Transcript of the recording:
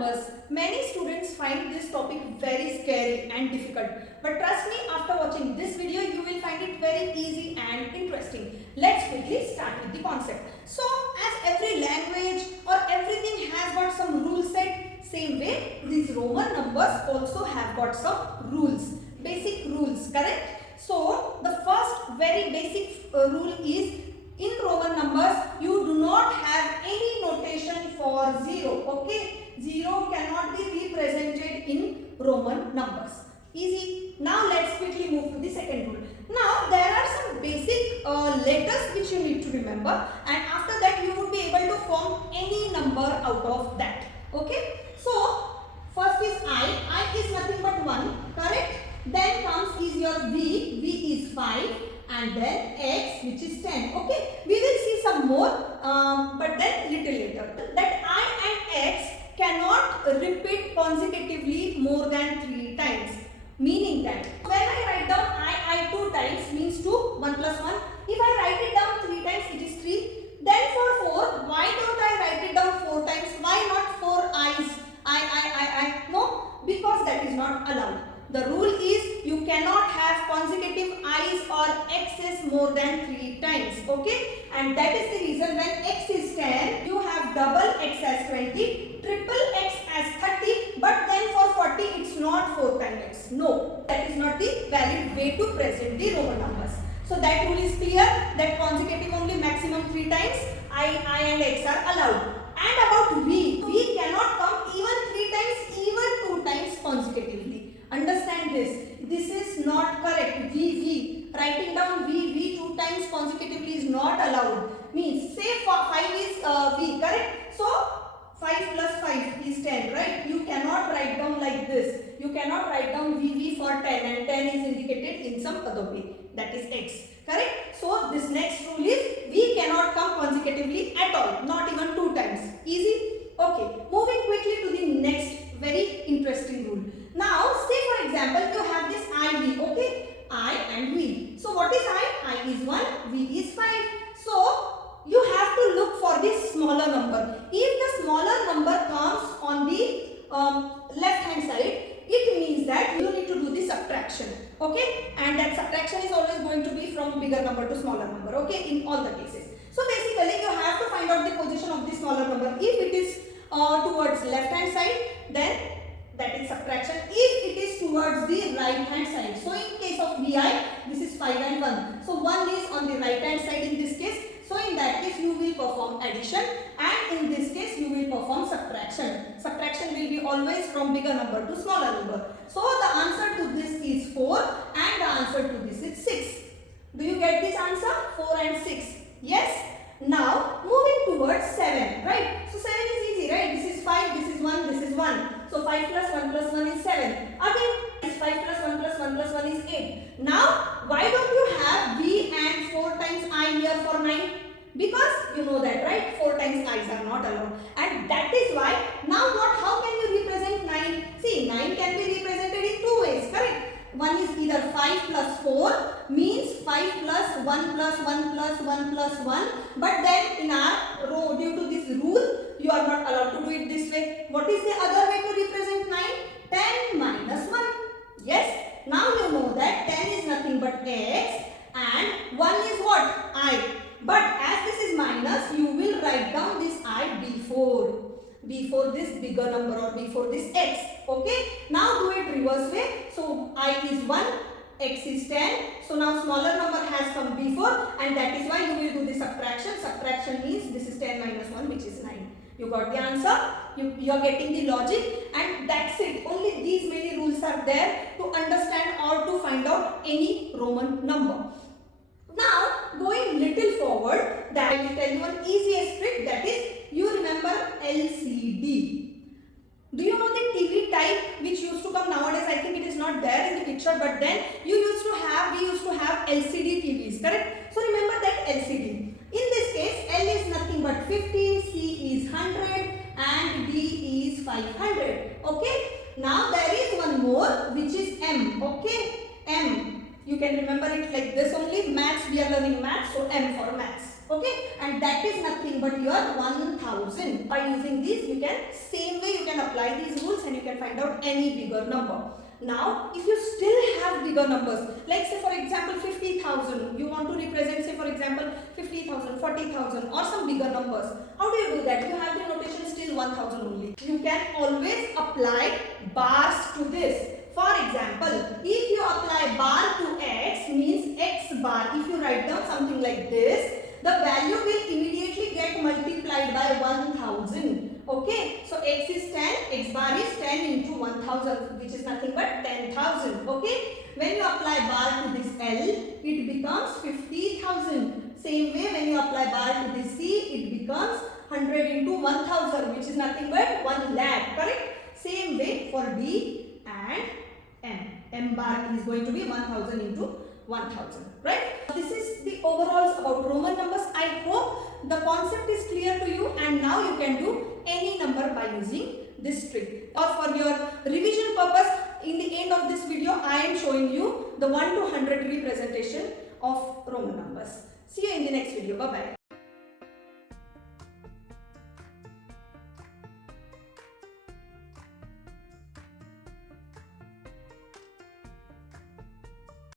numbers. Many students find this topic very scary and difficult. But trust me, after watching this video, you will find it very easy and interesting. Let's quickly start with the concept. So, as every language or everything has got some rules set, same way these Roman numbers also have got some rules, basic rules, correct? So, the first very basic rule is in Roman numbers, you do not have any notation for 0, okay? 0 cannot be represented in Roman numbers. Easy. Now, let's quickly move to the second rule. Now, there are some basic letters which you need to remember, and after that you would be able to form any number out of that, okay? So, first is I is nothing but 1, correct? Then comes is your V is 5. And then x, which is 10. Okay, we will see some more, but then little later. That I and x cannot repeat consecutively more than 3 times. Meaning that when I write down I 2 times means 2, 1 plus 1. If I write it down 3 times, it is 3. Then for 4, why don't I write it down 4 times? Why not 4 i's? I. No, because that is not allowed. The rule is you cannot have consecutive i's or x's more than 3 times, okay? And that is the reason when x is 10, you have double x as 20, triple x as 30, but then for 40 it's not 4 times x. No, that is not the valid way to present the Roman numbers. So that rule is clear that consecutive only maximum 3 times I and x are allowed. And about v cannot come even 3 times, even 2 times consecutively. Understand this. This is not correct. Writing down V 2 times consecutively is not allowed. Means say 5 is V, correct? So 5 plus 5 is 10, right? You cannot write down like this. You cannot write down VV for 10 and 10 is indicated in some other way. That is X, correct? So this next rule is V cannot come consecutively at all. Not even 2 times. Easy? Okay. Moving quickly to the next very interesting rule. Now, say for example, you have this IV, okay? I and V. So, what is I? I is 1, V is 5. So, you have to look for this smaller number. If the smaller number comes on the left hand side, it means that you need to do the subtraction, okay? And that subtraction is always going to be from bigger number to smaller number, okay? In all the cases. So, basically, you have to find out the position of the smaller number. If it is towards left hand side, then that is subtraction. If it is towards the right hand side. So in case of VI, this is 5 and 1. So 1 is on the right hand side in this case. So in that case, you will perform addition, and in this case, you will perform subtraction. Subtraction will be always from bigger number to smaller number. So the answer to this is 4 and the answer to this is 6. Do you get this answer? 4 and 6. Yes? Now moving towards 7, right? So 7 is easy, right? This is 5, this is 1, this is 1. So 5 plus 1 plus 1 is 7. Again, is 5 plus 1 plus 1 plus 1 is 8. Now, why don't you have V and 4 times I here for 9? Because you know that, right? 4 times i's are not allowed. And that is why, now what? How can you represent 9? See, 9 can be represented in 2 ways, correct? One is either 5 plus 4 means 5 plus 1 plus 1 plus 1 plus 1. But then in our row, due to this rule, you are not allowed to do it this way. What is the other way to represent 9? 10 minus 1. Yes. Now you know that 10 is nothing but x and 1 is what? I. But as this is minus, you will write down this I before this bigger number or before this x. Okay. Now do it reverse way. So I is 1, x is 10. So now smaller number has come before, and that is why you will do the subtraction. Subtraction means this is 10 minus 1, which is 9. You got the answer. You are getting the logic, and that's it. Only these many rules are there to understand or to find out any Roman number. Now going little forward, that I will tell you one easiest trick, that is you remember LCD. Do you know the TV type which used to come nowadays? I think it is not there in the picture, but then we used to have LCD TVs, correct? So remember that LCD. In this case, L is nothing but 50, C is 100 and D is 500. Okay. Now there is one more which is M. Okay. M. You can remember it like this only. Maths, we are learning maths, so M for maths. Okay. And that is nothing but your 1000. By using this, you can same way you can can apply these rules and you can find out any bigger number. Now, if you still have bigger numbers, like say for example 50,000, you want to represent say for example 50,000, 40,000 or some bigger numbers. How do you do that? You have the notation still 1,000 only. You can always apply bars to this. For example, if you apply bar to x means x bar. If you write down something like this, the value will immediately get multiplied by 1,000. Okay, so x is 10, x bar is 10 into 1,000, which is nothing but 10,000. Okay, when you apply bar to this L, it becomes 50,000. Same way, when you apply bar to this C, it becomes 100 into 1,000, which is nothing but 1 lakh. Correct? Same way for D and M. M bar is going to be 1,000 into 1,000. Right? This is the overalls about Roman numbers. I hope the concept is clear to you, and now you can do any number by using this trick. Or for your revision purpose, in the end of this video, I am showing you the 1 to 100 representation of Roman numbers. See you in the next video. Bye-bye.